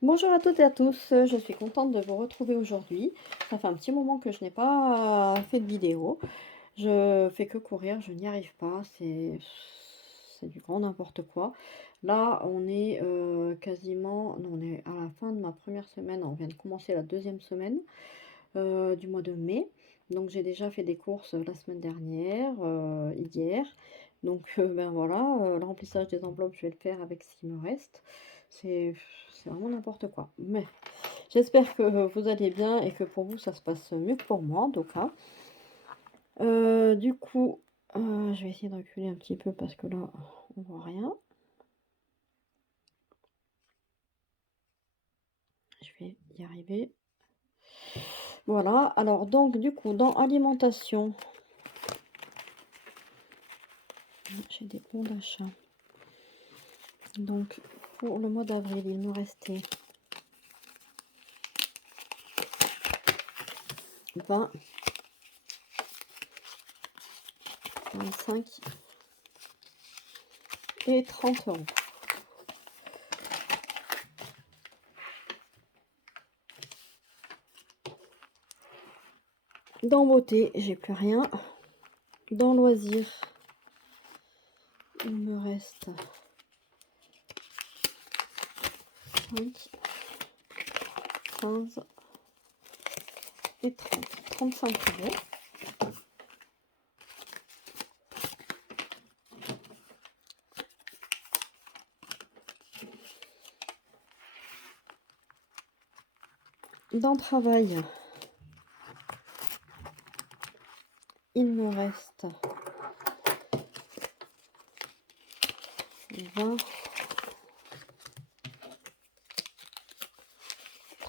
Bonjour à toutes et à tous, je suis contente de vous retrouver aujourd'hui. Ça fait un petit moment que je n'ai pas fait de vidéo. Je fais que courir, je n'y arrive pas, c'est du grand n'importe quoi. Là, on est quasiment, non, on est à la fin de ma première semaine, on vient de commencer la deuxième semaine du mois de mai. Donc j'ai déjà fait des courses la semaine dernière, hier. Donc ben voilà, le remplissage des enveloppes, je vais le faire avec ce qui me reste. C'est c'est vraiment n'importe quoi. Mais j'espère que vous allez bien et que pour vous, ça se passe mieux que pour moi, en tout cas. Du coup, je vais essayer de reculer un petit peu parce que là, on voit rien. Je vais y arriver. Voilà, alors donc du coup, dans alimentation, j'ai des bons d'achat. Donc pour le mois d'avril, il me restait 20, 25 et 30 €. Dans beauté, j'ai plus rien. Dans loisirs, il me reste 5, 15 et 30, 35 €. Dans travail, il me reste 20,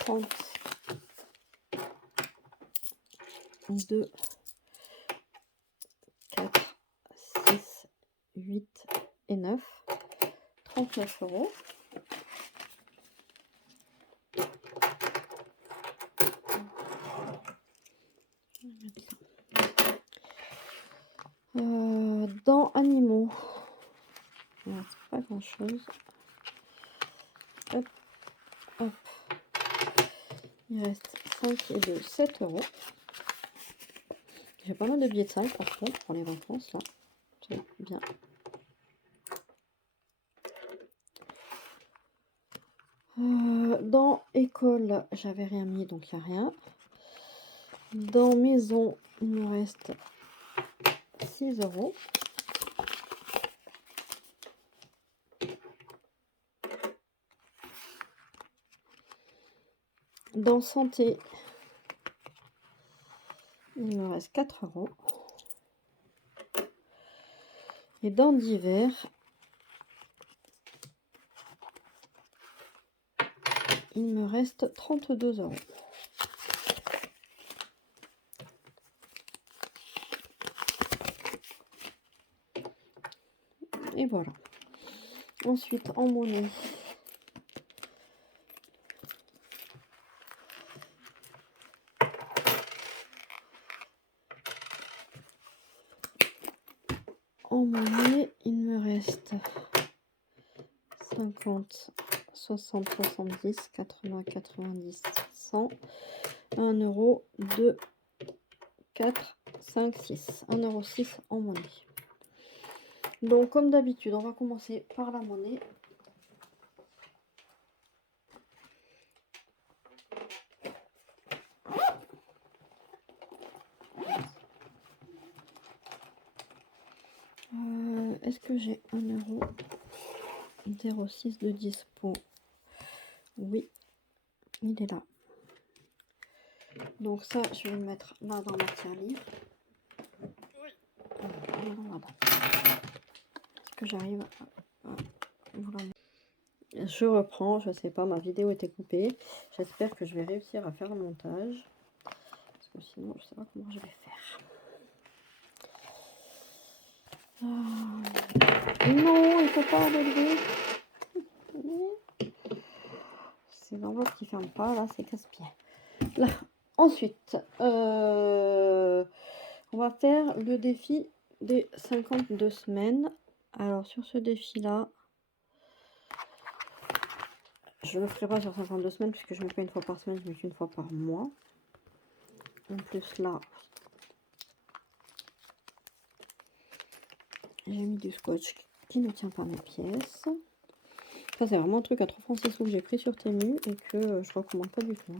32, 4, 6, 8 et 9, 39 €. Dans animaux, alors c'est pas grand chose. Hop, hop, il reste 5 et 2, 7 €. J'ai pas mal de billets de 5 par contre pour les vacances là. C'est bien. Dans école, j'avais rien mis donc il n'y a rien. Dans maison, il me reste 6 €. Dans santé, il me reste 4 €. Et dans divers, il me reste 32 €. Et voilà. Ensuite, en monnaie, il me reste 50, 60, 70, 80, 90, 100, 1 €, 2, 4, 5, 6. 1,06 € en monnaie. Donc, comme d'habitude, on va commencer par la monnaie. Est-ce que j'ai 1,06 € de dispo? Oui, il est là. Donc ça, je vais le mettre là dans ma tirelire. Là-bas. Est-ce que j'arrive à vous la- Je reprends, je sais pas, ma vidéo était coupée. J'espère que je vais réussir à faire le montage. Parce que sinon, je sais pas comment je vais faire. Non, il faut pas relever. C'est l'enveloppe qui ferme pas, là, c'est casse-pied. Là. Ensuite, on va faire le défi des 52 semaines. Alors, sur ce défi-là, Je le ferai pas sur 52 semaines puisque je mets pas une fois par semaine, je mets qu'une fois par mois. En plus là, j'ai mis du scotch qui ne tient pas mes pièces. Ça c'est vraiment un truc à 3 francs 6 sous que j'ai pris sur Temu et que je recommande pas du tout.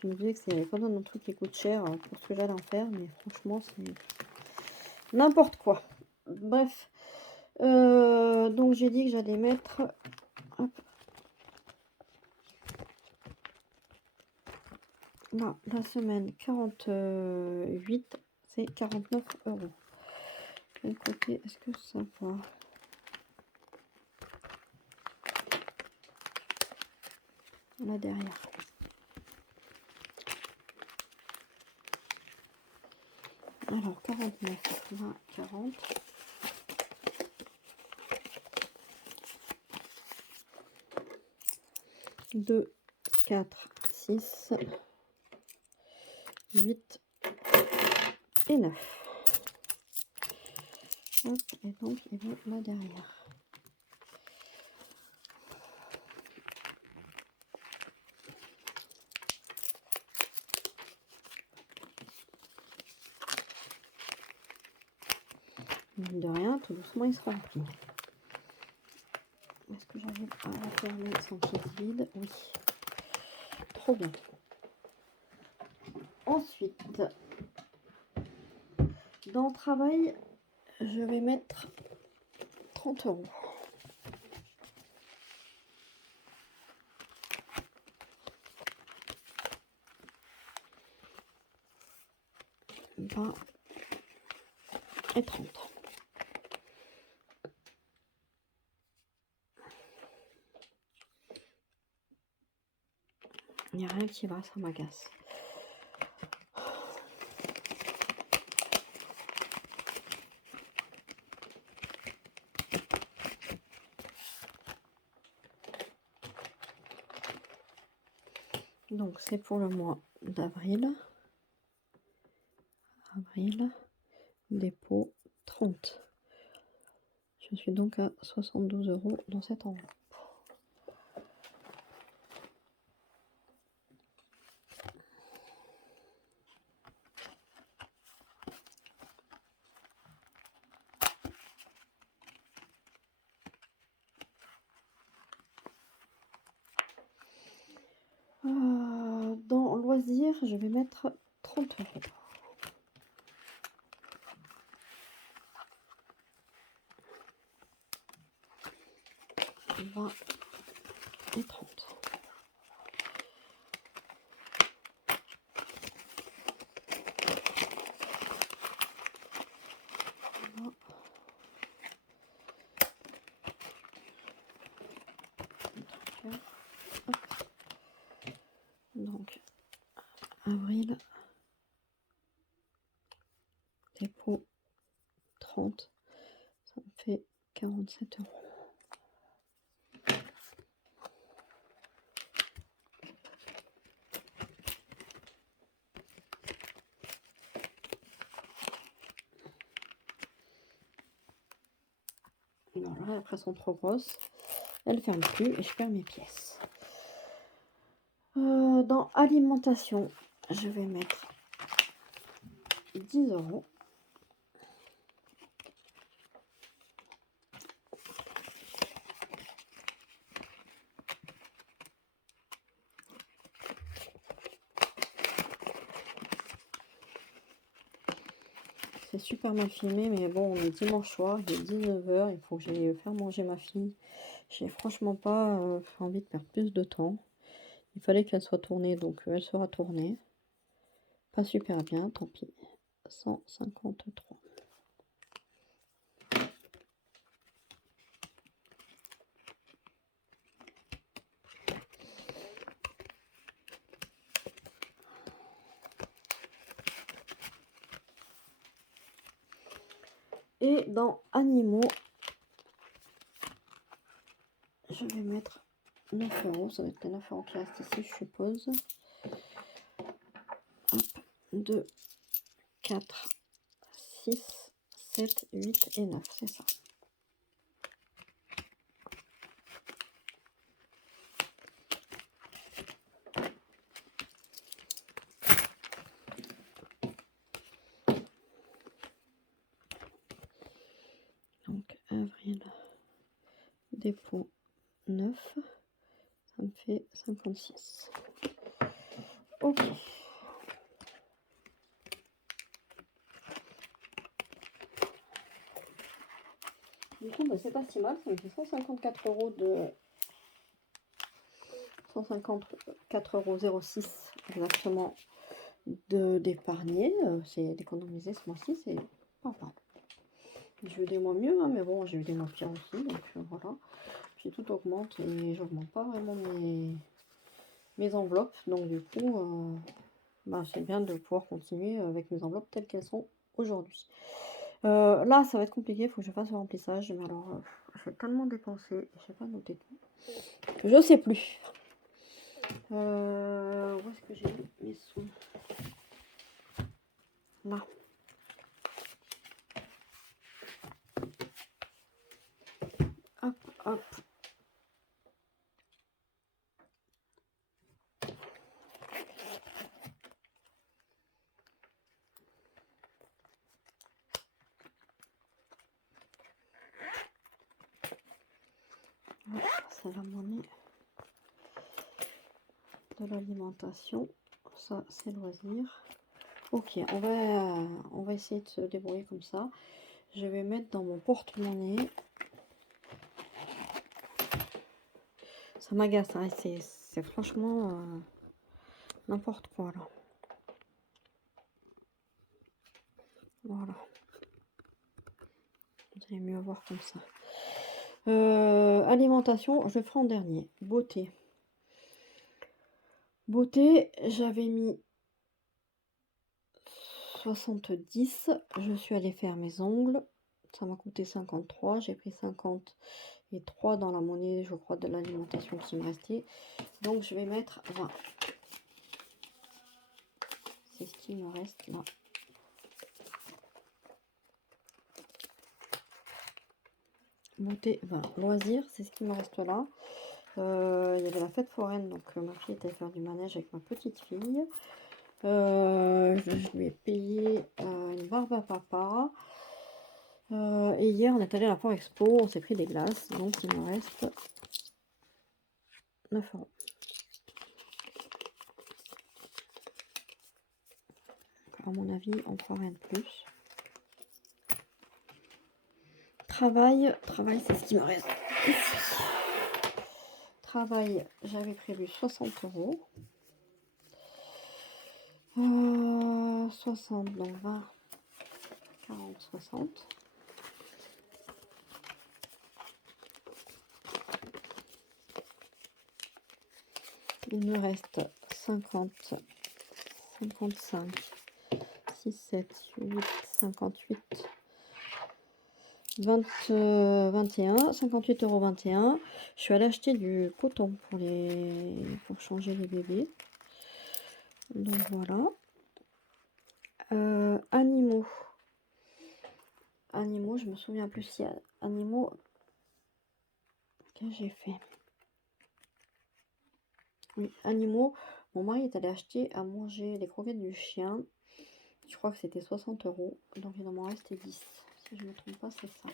Je me disais que c'est pas un truc qui coûte cher pour ce que j'allais en faire, mais franchement c'est n'importe quoi. Bref, donc j'ai dit que j'allais mettre... Hop. Là, la semaine 48, c'est 49 €. Quel côté est-ce que ça va? Là derrière. Alors 49, 20, 40. Deux, 4, 6, 8 et 9. Hop, et donc il est là derrière. Mine de rien, tout doucement il se remplit. Est-ce que j'arrive à la fermer sans qu'il se vide? Oui. Trop bien. Ensuite, dans le travail, je vais mettre 30 €. Et 30. Il n'y a rien qui va, ça m'agace. Donc c'est pour le mois d'avril. Avril, dépôt 30. Je suis donc à 72 € dans cette enveloppe. Dans loisirs, je vais mettre 30 €. Et 30. Donc, avril, dépôt 30, ça me fait 47 €. Voilà, après elles sont trop grosses, elles ferment plus et je perds mes pièces. Dans alimentation, je vais mettre 10 €. C'est super mal filmé, mais bon, on est dimanche soir, il est 19 h, il faut que j'aille faire manger ma fille. J'ai franchement pas envie de perdre plus de temps. Il fallait qu'elle soit tournée, donc elle sera tournée. Pas super bien, tant pis. 153. Et dans animaux, je vais mettre 9 €. Ça va être les 9 € qui restent ici, je suppose. Hop, 2, 4, 6, 7, 8 et 9, c'est ça. avril, dépôt 9, ça me fait 56. Ok. Du coup, bah, c'est pas si mal, ça me fait 154 € de 154,06 € exactement d'épargner. C'est d'économiser ce mois-ci, c'est pas mal. J'ai eu des mois mieux, hein, mais bon, j'ai eu des mois pires aussi, donc voilà. Puis tout augmente et j'augmente pas vraiment mes enveloppes, donc du coup, bah, c'est bien de pouvoir continuer avec mes enveloppes telles qu'elles sont aujourd'hui. Là, ça va être compliqué, il faut que je fasse le remplissage, mais alors, j'ai tellement dépensé, je sais pas noter tout, que je sais plus. Où est-ce que j'ai mis mes sous? Là. Hop, hop. Voilà, c'est la monnaie de l'alimentation. Ça, c'est le loisir. Ok, on va essayer de se débrouiller comme ça. Je vais mettre dans mon porte-monnaie. Ça m'agace, hein, c'est franchement n'importe quoi là. Voilà. Vous allez mieux voir comme ça. Alimentation, je ferai en dernier. Beauté. Beauté, j'avais mis 70. Je suis allée faire mes ongles. Ça m'a coûté 53. J'ai pris 53 dans la monnaie, je crois, de l'alimentation qui me restait. Donc je vais mettre 20. C'est ce qui me reste là. Beauté, 20. Loisirs, c'est ce qui me reste là. Il y avait la fête foraine, donc ma fille était faire du manège avec ma petite fille. Je lui ai payé une barbe à papa. Et hier, on est allé à la Foire Expo, on s'est pris des glaces, donc il me reste 9 €. À mon avis, on ne fera rien de plus. Travail, c'est ce qui me reste ici. Travail, j'avais prévu 60 €. 60, donc 20, 40, 60. Il me reste 50, 55, 6, 7, 8, 58, 20, 21, 58 € 21. Je suis allée acheter du coton pour changer les bébés. Donc voilà. Animaux. Animaux, je me souviens plus si animaux. Qu'est-ce que j'ai fait? Oui, animaux. Mon mari est allé acheter à manger les croquettes du chien. Je crois que c'était 60 €. Donc il en m'en restait 10. Si je ne me trompe pas, c'est ça.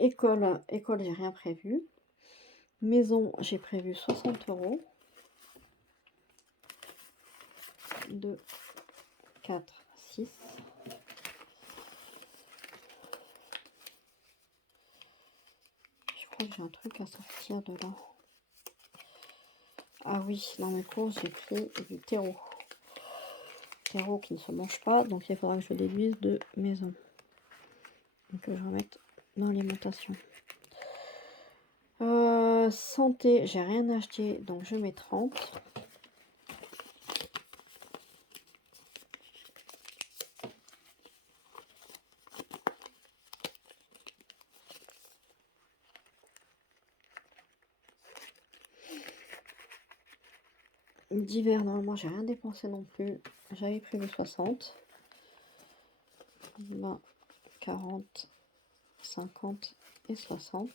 École, j'ai rien prévu. Maison, j'ai prévu 60 €. 2, 4, 6. Je crois que j'ai un truc à sortir de là. Ah oui, dans mes courses, j'ai pris du terreau. Terreau qui ne se mange pas, donc il faudra que je le déduise de maison. Donc je vais remettre dans l'alimentation. Santé, j'ai rien acheté, donc je mets 30. Divers, normalement, j'ai rien dépensé non plus. J'avais prévu 60. 20, 40, 50 et 60.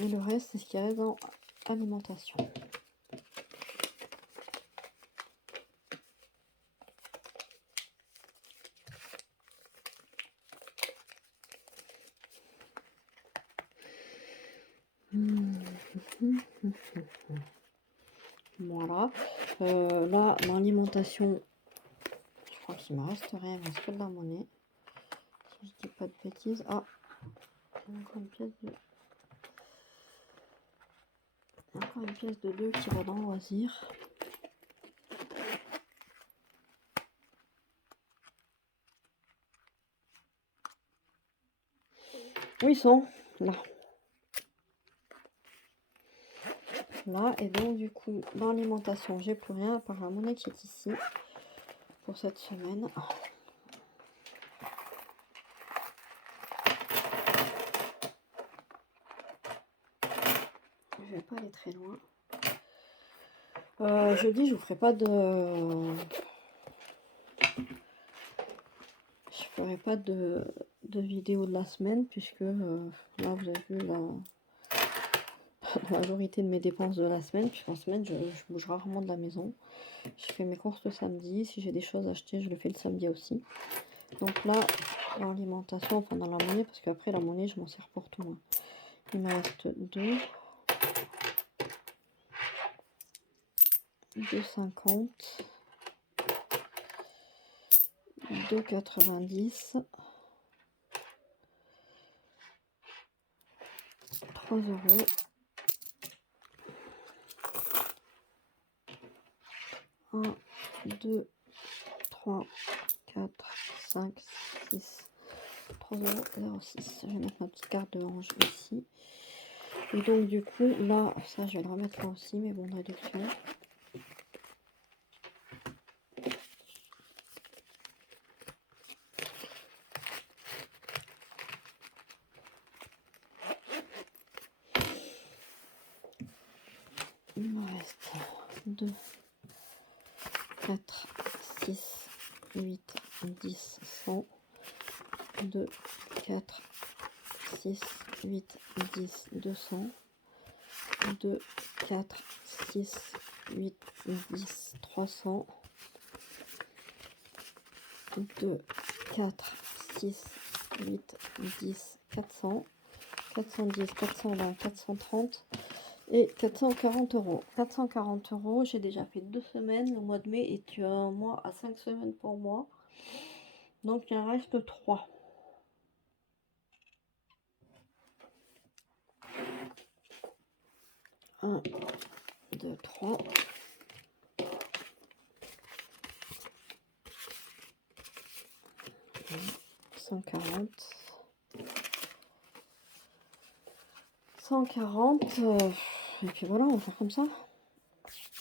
Et le reste, c'est ce qui reste dans alimentation. Voilà. Là, l'alimentation, je crois qu'il me reste rien, il me reste que de la monnaie. Si je dis pas de bêtises. Ah, encore une pièce de... Encore une pièce de 2 qui va dans loisir. Où ils sont? Là. Là, et donc du coup, dans l'alimentation, j'ai plus rien à part la monnaie qui est ici pour cette semaine. Je vais pas aller très loin. Jeudi, je vous ferai pas de... Je ferai pas de vidéo de la semaine puisque là, vous avez vu la majorité de mes dépenses de la semaine. Puisqu'en semaine, je bouge rarement de la maison. Je fais mes courses le samedi. Si j'ai des choses à acheter, je le fais le samedi aussi. Donc là, dans l'alimentation, enfin dans la monnaie, parce qu'après la monnaie, je m'en sers pour tout. Hein. Il me reste 2,50, 2,90, 3 euros. 1, 2, 3, 4, 5, 6, 3,06 €. Je vais mettre ma petite carte de Orange ici. Et donc du coup, là, ça je vais le remettre là aussi, mes bons de réduction. Il me reste 2, 4, 6, 8, 10, 100. 2, 4, 6, 8, 10, 200. 2, 4, 6, 8, 10, 300. 2, 4, 6, 8, 10, 400. 410, 420, 430 et 440 €. 440 €, j'ai déjà fait 2 semaines. Le mois de mai est un mois à 5 semaines pour moi. Donc il en reste 3. Un, 2, 3. 140. 140. Et puis voilà, on va faire comme ça.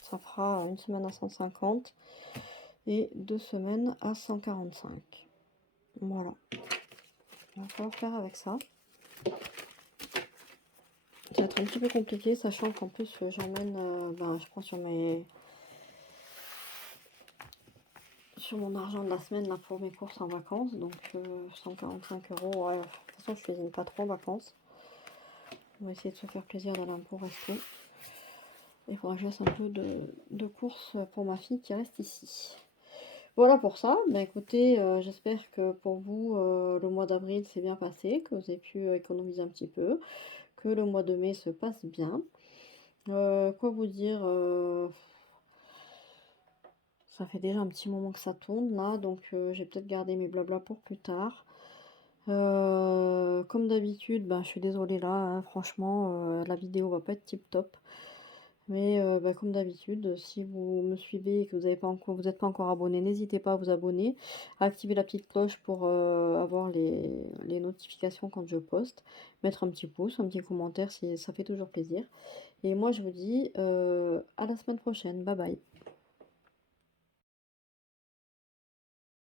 Ça fera une semaine à 150 et 2 semaines à 145. Voilà. On va falloir faire avec ça. Ça va être un petit peu compliqué, sachant qu'en plus j'emmène, je prends sur mon argent de la semaine là pour mes courses en vacances, donc 145 €. Ouais, de toute façon je cuisine pas trop en vacances. On va essayer de se faire plaisir d'aller un peu au resto. Il faudra que je fasse un peu de courses pour ma fille qui reste ici. Voilà pour ça. Ben écoutez, j'espère que pour vous, le mois d'avril s'est bien passé, que vous avez pu économiser un petit peu, que le mois de mai se passe bien. Quoi vous dire, ça fait déjà un petit moment que ça tourne là, donc j'ai peut-être gardé mes blabla pour plus tard. Comme d'habitude, je suis désolée là, hein, franchement, la vidéo va pas être tip top. Mais comme d'habitude, si vous me suivez et que vous n'êtes pas encore abonné, n'hésitez pas à vous abonner, à activer la petite cloche pour avoir les notifications quand je poste, mettre un petit pouce, un petit commentaire, si ça fait toujours plaisir. Et moi je vous dis à la semaine prochaine, bye bye.